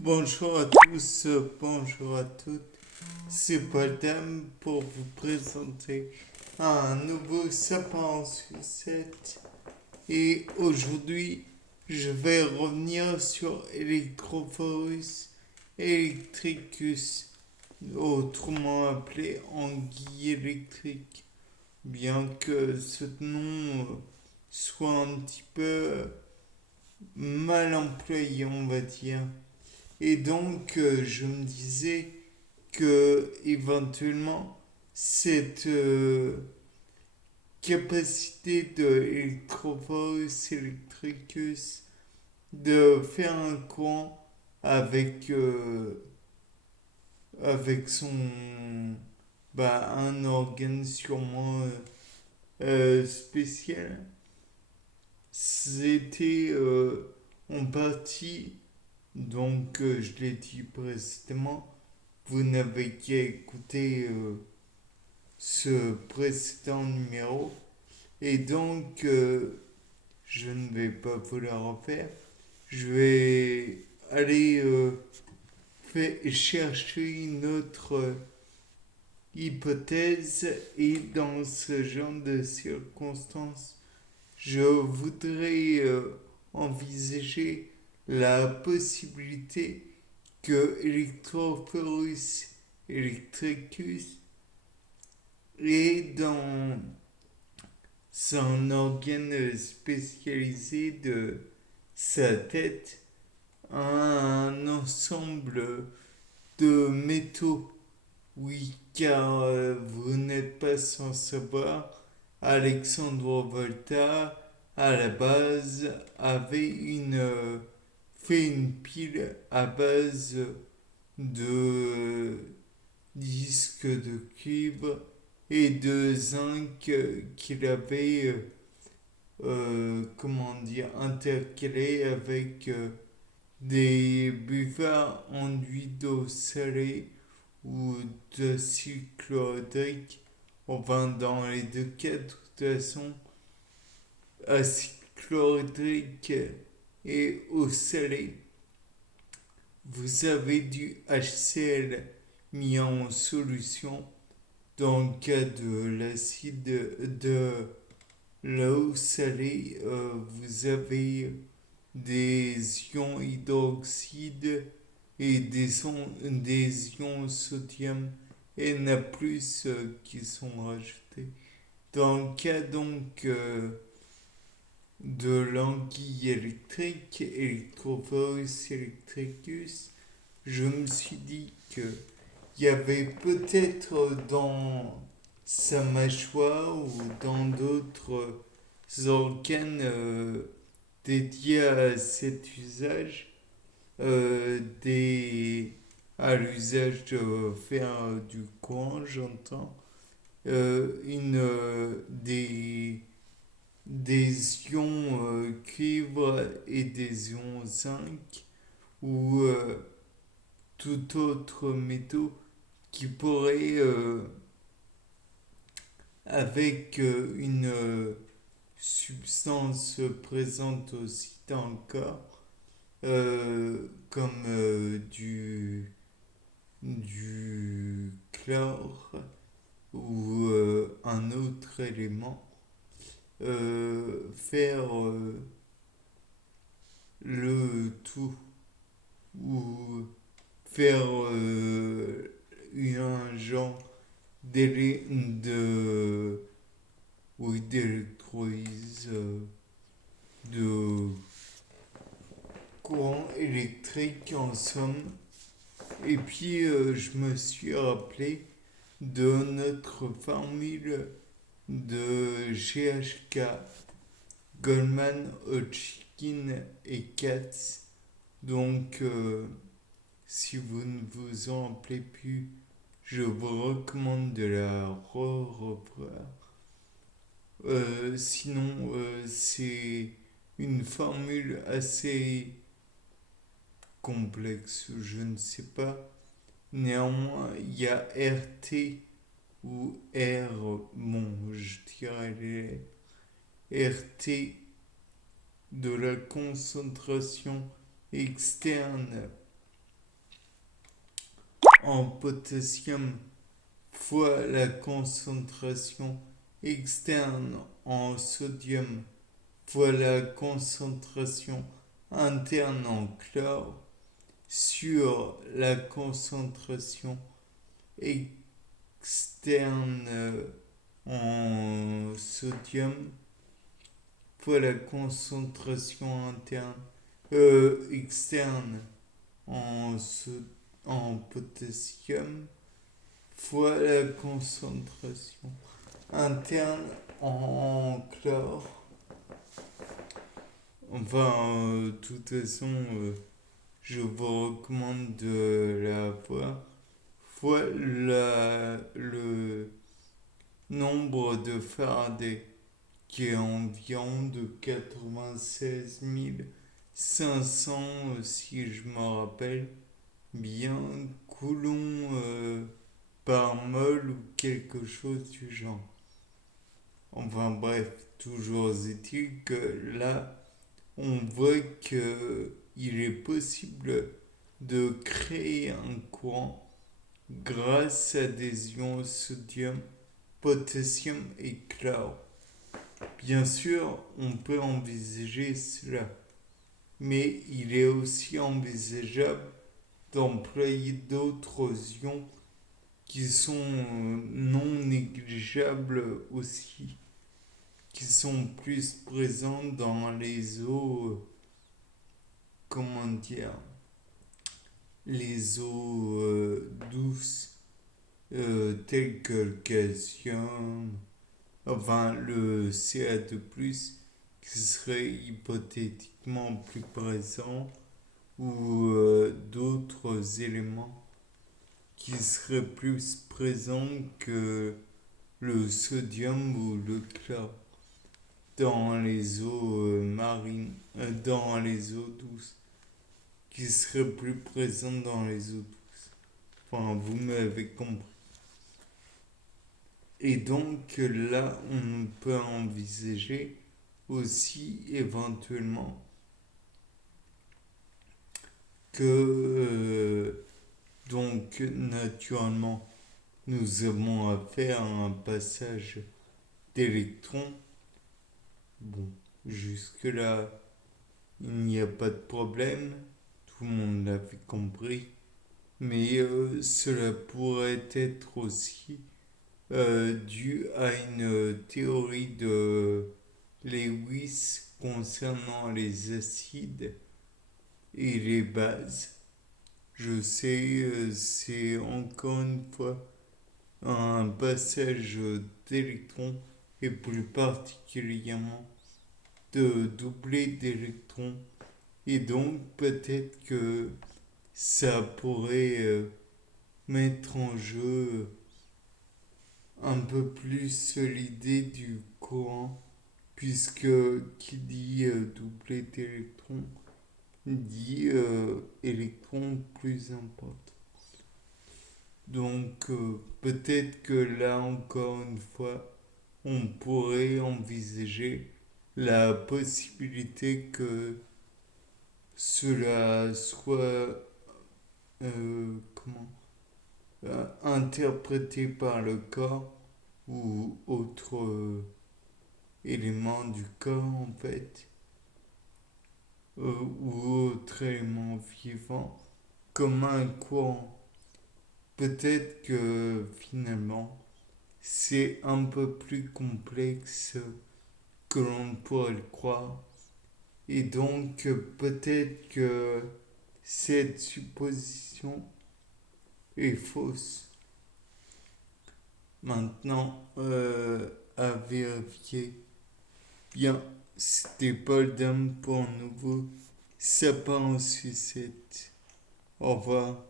Bonjour à tous, bonjour à toutes. C'est Paul pour vous présenter un nouveau sapin en sucette. Et aujourd'hui, je vais revenir sur Electrophorus electricus, autrement appelé anguille électrique. Bien que ce nom soit un petit peu mal employé, on va dire. Et donc, je me disais que éventuellement, cette capacité de Electrophorus electricus de faire un courant avec, avec un organe sûrement spécial, c'était en partie, donc je l'ai dit précédemment, vous n'avez qu'à écouter ce précédent numéro. Et donc, je ne vais pas vous le refaire. Je vais aller chercher une autre hypothèse. Et dans ce genre de circonstances, je voudrais envisager la possibilité que Electrophorus electricus est dans un organe spécialisé de sa tête un ensemble de métaux. Oui, car vous n'êtes pas sans savoir, Alexandre Volta, à la base, avait fait une pile à base de disques de cuivre et de zinc qu'il avait, comment dire, intercalé avec des buvards enduits d'eau salée ou d'acide chlorhydrique. Enfin, dans les deux cas, de toute façon, acide chlorhydrique et eau salée, vous avez du HCl mis en solution. Dans le cas de l'acide de l'eau salée, vous avez des ions hydroxyde et des ions sodium et Na+, qui sont rajoutés. Dans le cas donc de l'anguille électrique, Electrophorus electricus, je me suis dit que il y avait peut-être dans sa mâchoire ou dans d'autres organes dédiés à cet usage, à l'usage de faire du courant, j'entends, des ions cuivre et des ions zinc ou tout autre métaux qui pourrait, avec une substance présente aussi dans le corps, comme du chlore ou un autre élément, faire le tout ou faire un genre de oui, d'électrolyse, de courant électrique en somme. Et puis je me suis rappelé de notre formule de GHK, Goldman, Hodgkin et Katz. Donc si vous ne vous en rappelez plus, je vous recommande de la revoir. Sinon, c'est une formule assez complexe, je ne sais pas. Néanmoins, il y a RT ou R, bon, je dirais les RT de la concentration externe en potassium fois la concentration externe en sodium fois la concentration interne en chlore sur la concentration externe en sodium fois la concentration externe en, en potassium fois la concentration interne en chlore. Enfin, de toute façon, je vous recommande de la voir. Fois le nombre de Faraday, qui est environ de 96 500, si je me rappelle bien, coulomb par mol ou quelque chose du genre. Enfin bref, toujours est-il que là, on voit qu'il est possible de créer un courant grâce à des ions sodium, potassium et chlore. Bien sûr, on peut envisager cela, mais il est aussi envisageable d'employer d'autres ions qui sont non négligeables aussi, qui sont plus présents dans les eaux, comment dire, les eaux douces, telles que le calcium, enfin le Ca2+, qui serait hypothétiquement plus présent, ou d'autres éléments qui seraient plus présents que le sodium ou le chlore dans les eaux marines, dans les eaux douces, qui seraient plus présentes dans les eaux douces. Enfin, vous m'avez compris. Et donc là, on peut envisager aussi éventuellement que donc naturellement nous avons affaire à un passage d'électrons. Bon, jusque-là, il n'y a pas de problème, tout le monde l'avait compris, mais cela pourrait être aussi dû à une théorie de Lewis concernant les acides et les bases. Je sais, c'est encore une fois un passage d'électrons et plus particulièrement de doublé d'électrons. Et donc peut-être que ça pourrait mettre en jeu un peu plus l'idée du courant, puisque qui dit doublé d'électrons dit électrons plus importants. Donc peut-être que là encore une fois, on pourrait envisager la possibilité que cela soit comment interprété par le corps ou autre élément du corps en fait, ou autre élément vivant comme un courant. Peut-être que finalement c'est un peu plus complexe que l'on pourrait le croire. Et donc peut-être que cette supposition est fausse. Maintenant, à vérifier. Bien, c'était Paul Dame pour un nouveau sapin en sucette. Au revoir.